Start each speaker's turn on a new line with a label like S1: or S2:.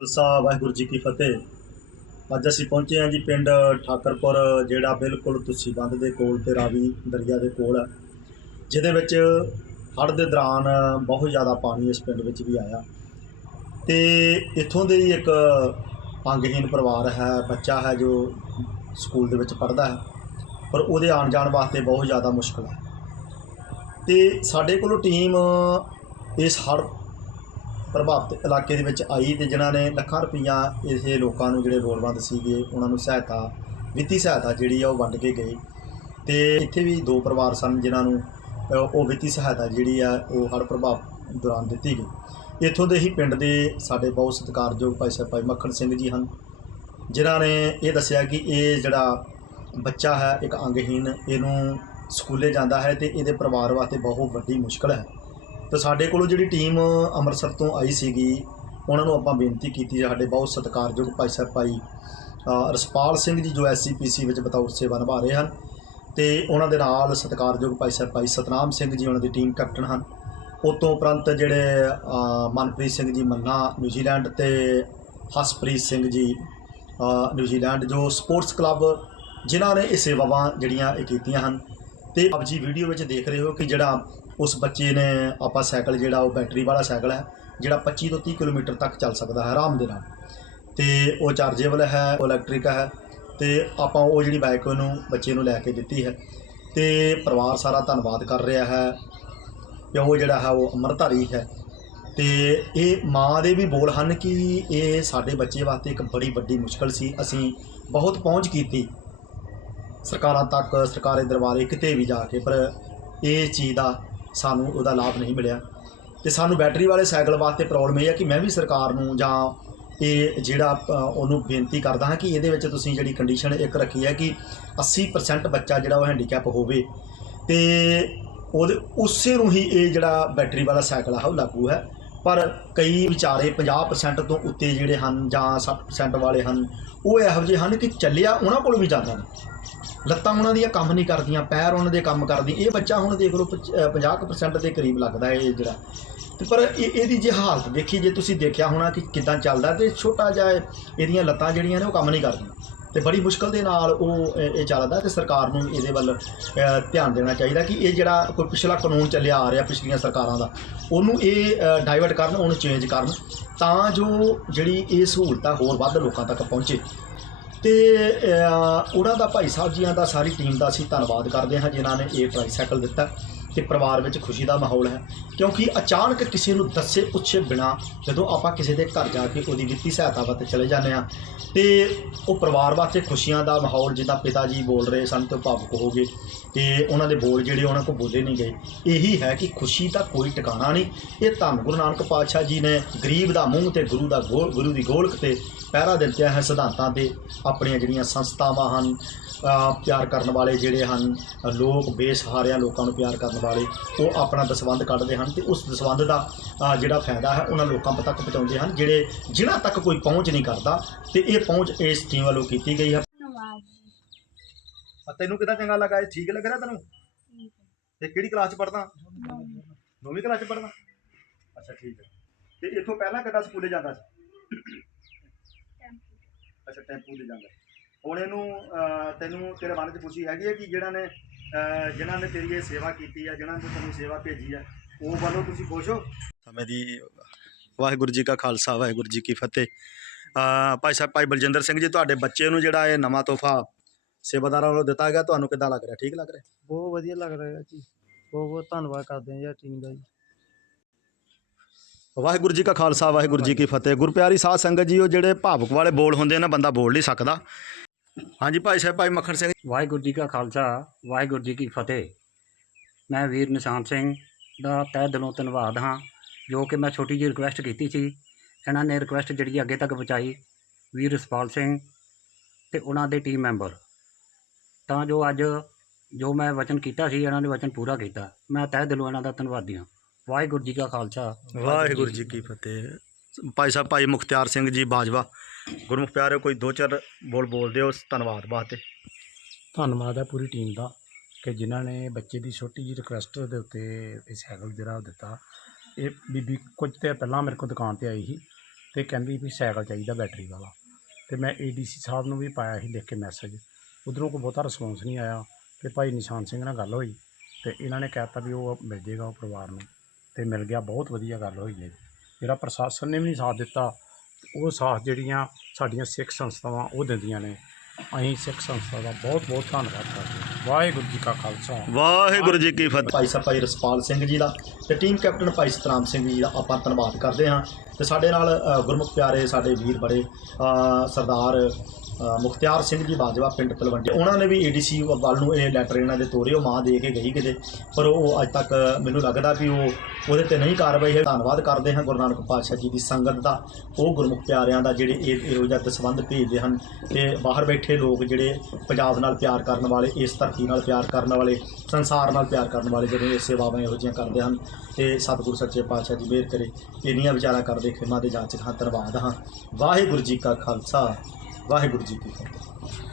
S1: ਖਾਲਸਾ ਵਾਹਿਗੁਰੂ ਜੀ ਕੀ ਫਤਿਹ। ਅੱਜ ਅਸੀਂ ਪਹੁੰਚੇ ਹਾਂ ਜੀ ਪਿੰਡ ਠਾਕਰਪੁਰ, ਜਿਹੜਾ ਬਿਲਕੁਲ ਤੁਸੀਂ ਬੰਦ ਦੇ ਕੋਲ ਤੇ ਰਾਵੀ ਦਰਿਆ ਦੇ ਕੋਲ ਹੈ ਜਿਹਦੇ ਵਿੱਚ ਹੜ੍ਹ ਦੇ ਦੌਰਾਨ ਬਹੁਤ ਜ਼ਿਆਦਾ ਪਾਣੀ ਇਸ ਪਿੰਡ ਵਿੱਚ ਵੀ ਆਇਆ। ਤੇ ਇੱਥੋਂ ਦੇ ਹੀ ਇੱਕ ਅੰਗਹੀਨ ਪਰਿਵਾਰ ਹੈ, ਬੱਚਾ ਹੈ ਜੋ ਸਕੂਲ ਦੇ ਵਿੱਚ ਪੜ੍ਹਦਾ ਹੈ, ਪਰ ਉਹਦੇ ਆਉਣ ਜਾਣ ਵਾਸਤੇ ਬਹੁਤ ਜ਼ਿਆਦਾ ਮੁਸ਼ਕਲ ਹੈ। ਤੇ ਸਾਡੇ ਕੋਲੋਂ ਟੀਮ ਇਸ ਹੜ੍ਹ ਪ੍ਰਭਾਵਿਤ ਇਲਾਕੇ ਦੇ ਵਿੱਚ ਆਈ ਤੇ ਜਿਨ੍ਹਾਂ ਨੇ ਲੱਖਾਂ ਰੁਪਈਆ ਇਹ ਲੋਕਾਂ ਨੂੰ ਜਿਹੜੇ ਲੋੜਵੰਦ ਸੀਗੇ, ਉਹਨਾਂ ਨੂੰ ਸਹਾਇਤਾ, ਵਿੱਤੀ ਸਹਾਇਤਾ ਜਿਹੜੀ ਆ ਉਹ ਵੰਡ ਕੇ ਗਏ। ਤੇ ਇੱਥੇ ਵੀ ਦੋ ਪਰਿਵਾਰ ਸਨ ਜਿਨ੍ਹਾਂ ਨੂੰ ਉਹ ਵਿੱਤੀ ਸਹਾਇਤਾ ਜਿਹੜੀ ਆ ਉਹ ਹੜ੍ਹ ਪ੍ਰਭਾਵ ਦੌਰਾਨ ਦਿੱਤੀ ਗਈ। ਇੱਥੋਂ ਦੇ ਹੀ ਪਿੰਡ ਦੇ ਸਾਡੇ ਬਹੁਤ ਸਤਿਕਾਰਯੋਗ ਭਾਈ ਸਾਹਿਬ ਭਾਈ ਮੱਖਣ ਸਿੰਘ ਜੀ ਹਨ, ਜਿਨ੍ਹਾਂ ਨੇ ਇਹ ਦੱਸਿਆ ਕਿ ਇਹ ਜਿਹੜਾ ਬੱਚਾ ਹੈ, ਇੱਕ ਅੰਗਹੀਨ ਇਹਨੂੰ ਸਕੂਲੇ ਜਾਂਦਾ ਹੈ ਤੇ ਇਹਦੇ ਪਰਿਵਾਰ ਵਾਸਤੇ ਬਹੁਤ ਵੱਡੀ ਮੁਸ਼ਕਲ ਹੈ। ਤੇ ਸਾਡੇ ਕੋਲੋਂ ਜਿਹੜੀ ਟੀਮ ਅੰਮ੍ਰਿਤਸਰ ਤੋਂ ਆਈ ਸੀਗੀ, ਉਹਨਾਂ ਨੂੰ ਆਪਾਂ ਬੇਨਤੀ ਕੀਤੀ ਸਾਡੇ ਬਹੁਤ ਸਤਿਕਾਰਯੋਗ ਭਾਈ ਸਾਹਿਬ ਭਾਈ ਰਸਪਾਲ ਸਿੰਘ ਜੀ ਜੋ ਐਸਸੀਪੀਸੀ ਵਿੱਚ ਬਤੌਰ ਸੇਵਾ ਨਿਭਾ ਰਹੇ ਹਨ ਤੇ ਉਹਨਾਂ ਦੇ ਨਾਲ ਸਤਿਕਾਰਯੋਗ ਭਾਈ ਸਾਹਿਬ ਭਾਈ ਸਤਨਾਮ ਸਿੰਘ ਜੀ ਉਹਨਾਂ ਦੀ ਟੀਮ ਕੈਪਟਨ ਹਨ। ਉਤੋਂ ਉਪਰੰਤ ਜਿਹੜੇ ਮਨਪ੍ਰੀਤ ਸਿੰਘ ਜੀ ਮੰਨਾ ਨਿਊਜ਼ੀਲੈਂਡ ਤੇ ਹਸਪ੍ਰੀਤ ਸਿੰਘ ਜੀ ਨਿਊਜ਼ੀਲੈਂਡ ਜੋ ਸਪੋਰਟਸ ਕਲੱਬ ਜਿਨ੍ਹਾਂ ਨੇ ਇਹ ਸੇਵਾਵਾਂ ਜਿਹੜੀਆਂ ਇਹ ਕੀਤੀਆਂ ਹਨ। ਤੇ ਆਪ ਜੀ ਵੀਡੀਓ ਵਿੱਚ ਦੇਖ ਰਹੇ ਹੋ ਕਿ ਜਿਹੜਾ ਉਸ ਬੱਚੇ ਨੇ ਆਪਾਂ ਸਾਈਕਲ ਜਿਹੜਾ, ਉਹ ਬੈਟਰੀ ਵਾਲਾ ਸਾਈਕਲ ਹੈ, ਜਿਹੜਾ 25 ਤੋਂ 30 ਕਿਲੋਮੀਟਰ ਤੱਕ ਚੱਲ ਸਕਦਾ ਹੈ, ਆਰਾਮ ਦੇ ਨਾਲ। ਤੇ ਉਹ ਚਾਰਜੇਬਲ ਹੈ, ਉਹ ਇਲੈਕਟ੍ਰਿਕ ਹੈ, ਤੇ ਆਪਾਂ ਉਹ ਜਿਹੜੀ ਬਾਈਕ ਉਹਨੂੰ ਬੱਚੇ ਨੂੰ ਲੈ ਕੇ ਦਿੱਤੀ ਹੈ। ਤੇ ਪਰਿਵਾਰ ਸਾਰਾ ਧੰਨਵਾਦ ਕਰ ਰਿਹਾ ਹੈ ਕਿ ਉਹ ਜਿਹੜਾ ਹੈ, ਉਹ ਅੰਮ੍ਰਿਤਧਾਰੀ ਹੈ। ਤੇ ਇਹ ਮਾਂ ਦੇ ਵੀ ਬੋਲ ਹਨ ਕਿ ਇਹ ਸਾਡੇ ਬੱਚੇ ਵਾਸਤੇ ਇੱਕ ਬੜੀ ਵੱਡੀ ਮੁਸ਼ਕਲ ਸੀ। ਅਸੀਂ ਬਹੁਤ ਪਹੁੰਚ ਕੀਤੀ। ਸਰਕਾਰਾਂ ਤੱਕ, ਸਰਕਾਰੀ ਦਰਬਾਰੇ ਕਿਤੇ ਵੀ ਜਾ ਕੇ, ਪਰ ਇਹ ਚੀਜ਼ ਦਾ ਸਾਨੂੰ ਉਹਦਾ ਲਾਭ ਨਹੀਂ ਮਿਲਿਆ। ਤੇ ਸਾਨੂੰ ਬੈਟਰੀ ਵਾਲੇ ਸਾਈਕਲ ਵਾਸਤੇ ਪ੍ਰੋਬਲਮ ਇਹ ਹੈ ਕਿ ਮੈਂ ਵੀ ਸਰਕਾਰ ਨੂੰ ਜਾਂ ਇਹ ਜਿਹੜਾ ਉਹਨੂੰ ਬੇਨਤੀ ਕਰਦਾ ਹਾਂ ਕਿ ਇਹਦੇ ਵਿੱਚ ਤੁਸੀਂ ਜਿਹੜੀ ਕੰਡੀਸ਼ਨ ਇੱਕ ਰੱਖੀ ਹੈ ਕਿ 80% ਬੱਚਾ ਜਿਹੜਾ ਉਹ ਹੈਂਡੀਕੈਪ ਹੋਵੇ। ਤੇ ਉਹਦੇ, ਉਸੇ ਨੂੰ ਹੀ ਇਹ ਜਿਹੜਾ ਬੈਟਰੀ ਵਾਲਾ ਸਾਈਕਲ ਆ, ਉਹ ਲਾਗੂ ਹੈ। ਪਰ ਕਈ ਵਿਚਾਰੇ 50% ਤੋਂ ਉੱਤੇ ਜਿਹੜੇ ਹਨ ਜਾਂ 60% ਵਾਲੇ ਹਨ, ਉਹ ਇਹੋ ਜਿਹੇ ਹਨ ਕਿ ਚੱਲਿਆ ਉਹਨਾਂ ਕੋਲ ਵੀ ਜਾਂਦਾ ਨਹੀਂ। ਲੱਤਾਂ ਉਹਨਾਂ ਦੀਆਂ ਕੰਮ ਨਹੀਂ ਕਰਦੀਆਂ, ਪੈਰ ਉਹਨਾਂ ਦੇ ਕੰਮ ਕਰਦੀ, ਇਹ ਬੱਚਾ ਹੁਣ ਦੇਖ ਲਓ 50% ਦੇ ਕਰੀਬ ਲੱਗਦਾ ਇਹ ਜਿਹੜਾ। ਤੇ ਪਰ ਇਹ, ਇਹਦੀ ਜੇ ਹਾਲਤ ਦੇਖੀ, ਜੇ ਤੁਸੀਂ ਦੇਖਿਆ ਹੋਣਾ ਕਿ ਕਿਦਾਂ ਚੱਲਦਾ, ਤੇ ਛੋਟਾ ਜਿਹਾ ਇਹਦੀਆਂ ਲੱਤਾਂ ਜਿਹੜੀਆਂ ਨੇ ਉਹ ਕੰਮ ਨਹੀਂ ਕਰਦੀਆਂ। ਤੇ ਬੜੀ ਮੁਸ਼ਕਲ ਦੇ ਨਾਲ ਉਹ ਇਹ ਚੱਲਦਾ ਤੇ ਸਰਕਾਰ ਨੂੰ ਇਹਦੇ ਵੱਲ ਧਿਆਨ ਦੇਣਾ ਚਾਹੀਦਾ ਕਿ ਇਹ ਜਿਹੜਾ ਕੋਈ ਪਿਛਲਾ ਕਾਨੂੰਨ ਚੱਲਿਆ ਆ ਰਿਹਾ ਪਿਛਲੀਆਂ ਸਰਕਾਰਾਂ ਦਾ, ਉਹਨੂੰ ਇਹ ਡਾਇਵਰਟ ਕਰਨ, ਉਹਨੂੰ ਚੇਂਜ ਕਰਨ ਤਾਂ ਜੋ ਜਿਹੜੀ ਇਹ ਸਹੂਲਤਾਂ ਹੋਰ ਵੱਧ ਲੋਕਾਂ ਤੱਕ ਪਹੁੰਚੇ। ਤੇ ਉਹਨਾਂ ਦਾ ਭਾਈ ਸਾਹਿਬ ਜੀਆਂ ਦਾ ਸਾਰੀ ਟੀਮ ਦਾ ਅਸੀਂ ਧੰਨਵਾਦ ਕਰਦੇ ਹਾਂ ਜਿਨ੍ਹਾਂ ਨੇ ਇਹ ਟ੍ਰਾਈਸਾਈਕਲ ਦਿੱਤਾ। ਤੇ ਪਰਿਵਾਰ ਵਿੱਚ ਖੁਸ਼ੀ ਦਾ ਮਾਹੌਲ ਹੈ। ਕਿਉਂਕਿ ਅਚਾਨਕ ਕਿਸੇ ਨੂੰ ਦੱਸੇ ਪੁੱਛੇ ਬਿਨਾ ਜਦੋਂ ਆਪਾਂ ਕਿਸੇ ਦੇ ਘਰ ਜਾ ਕੇ ਉਹਦੀ ਵਿੱਤੀ ਸਹਾਇਤਾ ਵਾਸਤੇ ਚਲੇ ਜਾਂਦੇ ਆ ਤੇ ਉਹ ਪਰਿਵਾਰ ਵਾਸਤੇ ਖੁਸ਼ੀਆਂ ਦਾ ਮਾਹੌਲ ਜਿੱਦਾਂ ਪਿਤਾ ਜੀ ਬੋਲ ਰਹੇ ਸਨ ਤੇ ਉਹ ਭਾਵੁਕ ਹੋ ਗਏ ਤੇ ਉਹਨਾਂ ਦੇ ਬੋਲ ਜਿਹੜੇ ਉਹਨਾਂ ਕੋਲ ਬੋਲੇ ਨਹੀਂ ਗਏ। ਇਹੀ ਹੈ ਕਿ ਖੁਸ਼ੀ ਦਾ ਕੋਈ ਟਿਕਾਣਾ ਨਹੀਂ। ਇਹ ਧੰਨ ਗੁਰੂ ਨਾਨਕ ਪਾਤਸ਼ਾਹ ਜੀ ਨੇ ਗਰੀਬ ਦਾ ਮੂੰਹ ਤੇ ਗੁਰੂ ਦਾ ਗੋਲ, ਗੁਰੂ ਦੀ ਗੋਲਕ ਤੇ ਪਹਿਰਾ ਦਿੱਤਿਆ ਹੈ ਸਿਧਾਂਤਾਂ ਤੇ। ਆਪਣੀਆਂ ਜਿਹੜੀਆਂ ਸੰਸਥਾਵਾਂ ਹਨ ਪਿਆਰ ਕਰਨ ਵਾਲੇ ਜਿਹੜੇ ਹਨ, ਲੋਕ ਬੇਸਹਾਰਿਆਂ ਲੋਕਾਂ ਨੂੰ ਪਿਆਰ ਕਰਨ ਵਾਲੇ ਉਹ ਆਪਣਾ ਦਸਵੰਧ ਕੱਢਦੇ ਹਨ ਤੇ ਉਸ ਦਸਵੰਧ ਦਾ ਜਿਹੜਾ ਫਾਇਦਾ ਹੈ ਉਹਨਾਂ ਲੋਕਾਂ ਤੱਕ ਪਹੁੰਚਾਉਂਦੇ ਹਨ ਜਿਹੜੇ ਜਿਨ੍ਹਾਂ ਤੱਕ ਕੋਈ ਪਹੁੰਚ ਨਹੀਂ ਕਰਦਾ ਤੇ ਇਹ ਪਹੁੰਚ ਇਸ ਟੀਮ ਵੱਲੋਂ ਕੀਤੀ ਗਈ ਹੈ। ਤੈਨੂੰ ਕਿਦਾਂ ਚੰਗਾ ਲੱਗਾ? ਇਹ ਠੀਕ ਲੱਗ ਰਿਹਾ ਤੈਨੂੰ? ਤੇ ਕਿਹੜੀ ਕਲਾਸ ਚ ਪੜਦਾ
S2: ਨੌਵੀਂ।
S1: ਕਲਾਸ ਚ ਪੜਦਾ ਅੱਛਾ ਠੀਕ ਹੈ। ਤੇ ਇੱਥੋਂ ਪਹਿਲਾਂ ਕਿੱਦਾਂ ਸਕੂਲੇ ਜਾਂਦਾ ਸੀ। ਅੱਛਾ ਟੈਂਪੂ ਤੇ ਜਾਂਦਾ ਹੁਣ ਇਹਨੂੰ ਤੈਨੂੰ ਤੇਰੇ ਮਨ 'ਚ ਖੁਸ਼ੀ ਹੈਗੀ ਹੈ ਕਿ ਜਿਹੜਾ ਨੇ ਜਿਨ੍ਹਾਂ ਨੇ ਤੇਰੀ ਇਹ ਸੇਵਾ ਕੀਤੀ ਆ ਜਿਨ੍ਹਾਂ ਨੇ ਤੈਨੂੰ ਸੇਵਾ ਭੇਜੀ ਆ ਉਹ ਵੱਲੋਂ ਤੁਸੀਂ ਖੁਸ਼ ਹੋ? ਸਮੇਂ ਦੀ ਵਾਹਿਗੁਰੂ ਜੀ ਕਾ ਖਾਲਸਾ ਵਾਹਿਗੁਰੂ ਜੀ ਕੀ ਫਤਿਹ। ਭਾਈ ਸਾਹਿਬ ਭਾਈ ਬਲਜਿੰਦਰ ਸਿੰਘ ਜੀ ਤੁਹਾਡੇ ਬੱਚੇ ਨੂੰ ਜਿਹੜਾ ਇਹ ਨਵਾਂ ਤੋਹਫਾ ਸੇਵਾਦਾਰਾਂ ਵੱਲੋਂ ਦਿੱਤਾ ਗਿਆ ਤੁਹਾਨੂੰ ਕਿੱਦਾਂ ਲੱਗ ਰਿਹਾ? ਠੀਕ ਲੱਗ ਰਿਹਾ?
S3: ਬਹੁਤ ਵਧੀਆ ਲੱਗ ਰਿਹਾ ਜੀ। ਬਹੁਤ ਬਹੁਤ ਧੰਨਵਾਦ ਕਰਦੇ ਹਾਂ ਜੀ ਟੀਮ ਦਾ ਜੀ।
S1: ਵਾਹਿਗੁਰੂ ਜੀ ਕਾ ਖਾਲਸਾ ਵਾਹਿਗੁਰੂ ਜੀ ਕੀ ਫਤਿਹ। ਗੁਰਪਿਆਰੀ ਸਾਧ ਸੰਗਤ ਜੀ ਉਹ ਜਿਹੜੇ ਭਾਵੁਕ ਵਾਲੇ ਬੋਲ ਹੁੰਦੇ ਨੇ ਬੰਦਾ ਬੋਲ ਨਹੀਂ ਸਕਦਾ। ਹਾਂਜੀ ਭਾਈ ਸਾਹਿਬ ਭਾਈ ਮੱਖਣ ਸਿੰਘ।
S4: ਵਾਹਿਗੁਰੂ ਜੀ ਕਾ ਖਾਲਸਾ ਵਾਹਿਗੁਰੂ ਜੀ ਕੀ ਫਤਿਹ। ਮੈਂ ਵੀਰ ਨਿਸ਼ਾਨ ਸਿੰਘ ਦਾ ਤਹਿ ਦਿਲੋਂ ਧੰਨਵਾਦ ਹਾਂ ਜੋ ਕਿ ਮੈਂ ਛੋਟੀ ਜਿਹੀ ਰਿਕੁਐਸਟ ਕੀਤੀ ਸੀ। ਇਹਨਾਂ ਨੇ ਰਿਕੁਐਸਟ ਜਿਹੜੀ ਅੱਗੇ ਤੱਕ ਪਹੁੰਚਾਈ ਵੀਰ ਰਸਪਾਲ ਸਿੰਘ ਤੇ ਉਹਨਾਂ ਦੇ ਟੀਮ ਮੈਂਬਰ ਤਾਂ ਜੋ ਅੱਜ ਜੋ ਮੈਂ ਵਚਨ ਕੀਤਾ ਸੀ ਇਹਨਾਂ ਨੇ ਵਚਨ ਪੂਰਾ ਕੀਤਾ। ਮੈਂ ਤਹਿ ਦਿਲੋਂ ਇਹਨਾਂ ਦਾ ਧੰਨਵਾਦੀ ਹਾਂ। ਵਾਹਿਗੁਰੂ ਜੀ ਕਾ ਖਾਲਸਾ
S1: ਵਾਹਿਗੁਰੂ ਜੀ ਕੀ ਫਤਿਹ। ਭਾਈ ਸਾਹਿਬ ਭਾਈ ਮੁਖਤਿਆਰ ਸਿੰਘ ਜੀ ਬਾਜਵਾ। ਗੁਰਮੁਖ ਪਿਆਰੇ ਕੋਈ ਦੋ ਚਾਰ ਬੋਲ ਬੋਲਦੇ ਹੋ ਧੰਨਵਾਦ ਵਾਸਤੇ।
S3: ਧੰਨਵਾਦ ਹੈ ਪੂਰੀ ਟੀਮ ਦਾ ਕਿ ਜਿਨ੍ਹਾਂ ਨੇ ਬੱਚੇ ਦੀ ਛੋਟੀ ਜਿਹੀ ਰਿਕੁਐਸਟ ਦੇ ਉੱਤੇ ਇਹ ਸਾਈਕਲ ਜਿਹੜਾ ਦਿੱਤਾ। ਇਹ ਬੀਬੀ ਕੁਝ ਤੇ ਪਹਿਲਾਂ ਮੇਰੇ ਕੋਲ ਦੁਕਾਨ ਤੇ ਆਈ ਸੀ ਤੇ ਕਹਿੰਦੀ ਵੀ ਸਾਈਕਲ ਚਾਹੀਦਾ ਬੈਟਰੀ ਵਾਲਾ। ਤੇ ਮੈਂ ਏਡੀਸੀ ਸਾਹਿਬ ਨੂੰ ਵੀ ਪਾਇਆ ਸੀ, ਲਿਖ ਕੇ ਮੈਸੇਜ ਉਧਰੋਂ ਕੋਈ ਬਹੁਤਾ ਰਿਸਪੌਂਸ ਨਹੀਂ ਆਇਆ ਤੇ ਭਾਈ ਨਿਸ਼ਾਨ ਸਿੰਘ ਨਾਲ ਗੱਲ ਹੋਈ ਤੇ ਇਹਨਾਂ ਨੇ ਕਹਿਤਾ ਵੀ ਉਹ ਮਿਲ ਜੇਗਾ ਉਹ ਪਰਿਵਾਰ ਨੂੰ। ਤੇ ਮਿਲ ਗਿਆ, ਬਹੁਤ ਵਧੀਆ ਗੱਲ ਹੋਈ ਹੈ ਜਿਹੜਾ ਪ੍ਰਸ਼ਾਸਨ ਨੇ ਵੀ ਨਹੀਂ ਸਾਥ ਦਿੱਤਾ ਉਹ ਸਾਥ ਜਿਹੜੀਆਂ ਸਾਡੀਆਂ ਸਿੱਖ ਸੰਸਥਾਵਾਂ ਉਹ ਦਿੰਦੀਆਂ ਨੇ। ਅਸੀਂ ਸਿੱਖ ਸੰਸਥਾ ਦਾ ਬਹੁਤ ਬਹੁਤ ਧੰਨਵਾਦ ਕਰਦੇ ਹਾਂ। ਵਾਹਿਗੁਰੂ ਜੀ ਕਾ ਖਾਲਸਾ।
S5: ਵਾਹਿਗੁਰੂ ਜੀ ਕੀ ਫਤਿਹ।
S1: ਭਾਈ ਸਾਹਿਬ ਭਾਈ ਰਸਪਾਲ ਸਿੰਘ ਜੀ ਦਾ ਤੇ ਟੀਮ ਕੈਪਟਨ ਭਾਈ ਸਤਨਾਮ ਸਿੰਘ ਜੀ ਦਾ ਆਪਾਂ ਧੰਨਵਾਦ ਕਰਦੇ ਹਾਂ। ਤੇ ਸਾਡੇ ਨਾਲ ਗੁਰਮੁਖ ਪਿਆਰੇ ਸਾਡੇ ਵੀਰ ਬੜੇ ਸਰਦਾਰ ਮੁਖਤਿਆਰ ਸਿੰਘ ਜੀ ਬਾਜਵਾ ਪਿੰਡ ਤਲਵੰਡੀ। ਉਹਨਾਂ ਨੇ ਵੀ ਏਡੀਸੀ ਵੱਲ ਨੂੰ ਇਹ ਲੈਟਰ ਇਹਨਾਂ ਦੇ ਤੋਰੇ ਉਹ ਮਾਂ ਦੇ ਕੇ ਗਈ ਕਿਤੇ। ਪਰ ਉਹ ਅੱਜ ਤੱਕ ਮੈਨੂੰ ਲੱਗਦਾ ਵੀ ਉਹ ਉਹਦੇ ਤੇ ਨਹੀਂ ਕਾਰਵਾਈ ਹੈ। ਧੰਨਵਾਦ ਕਰਦੇ ਹਾਂ ਗੁਰੂ ਨਾਨਕ ਪਾਤਸ਼ਾਹ ਜੀ ਦੀ ਸੰਗਤ ਦਾ। ਉਹ ਗੁਰਮੁਖ ਪਿਆਰਿਆਂ ਦਾ ਜਿਹੜੇ ਇਹ ਇਹੋ ਜਿਹਾ ਦਸਵੰਧ ਭੇਜਦੇ ਹਨ। ਤੇ ਬਾਹਰ ਬੈਠੇ ਲੋਕ ਜਿਹੜੇ ਪੰਜਾਬ ਨਾਲ ਪਿਆਰ ਕਰਨ ਵਾਲੇ ਇਸ ਧਰਤੀ ਨਾਲ ਪਿਆਰ ਕਰਨ ਵਾਲੇ, ਸੰਸਾਰ ਨਾਲ ਪਿਆਰ ਕਰਨ ਵਾਲੇ ਜਿਹੜੇ ਇਹ ਸੇਵਾਵਾਂ ਇਹੋ ਜਿਹੀਆਂ ਕਰਦੇ ਹਨ, ਤੇ ਸਤਿਗੁਰ ਸੱਚੇ ਪਾਤਸ਼ਾਹ ਜੀ ਮਿਹਰ ਕਰੇ ਇੰਨੀਆਂ ਵਿਚਾਰਾ ਕਰਦੇ ਖਿਮਾ ਦੇ ਜਾਂਚ ਹਾਂ ਧੰਨਵਾਦ ਹਾਂ। ਵਾਹਿਗੁਰੂ ਜੀ ਕਾ ਖਾਲਸਾ, ਵਾਹਿਗੁਰੂ ਜੀ ਕੀ ਫਤਿਹ।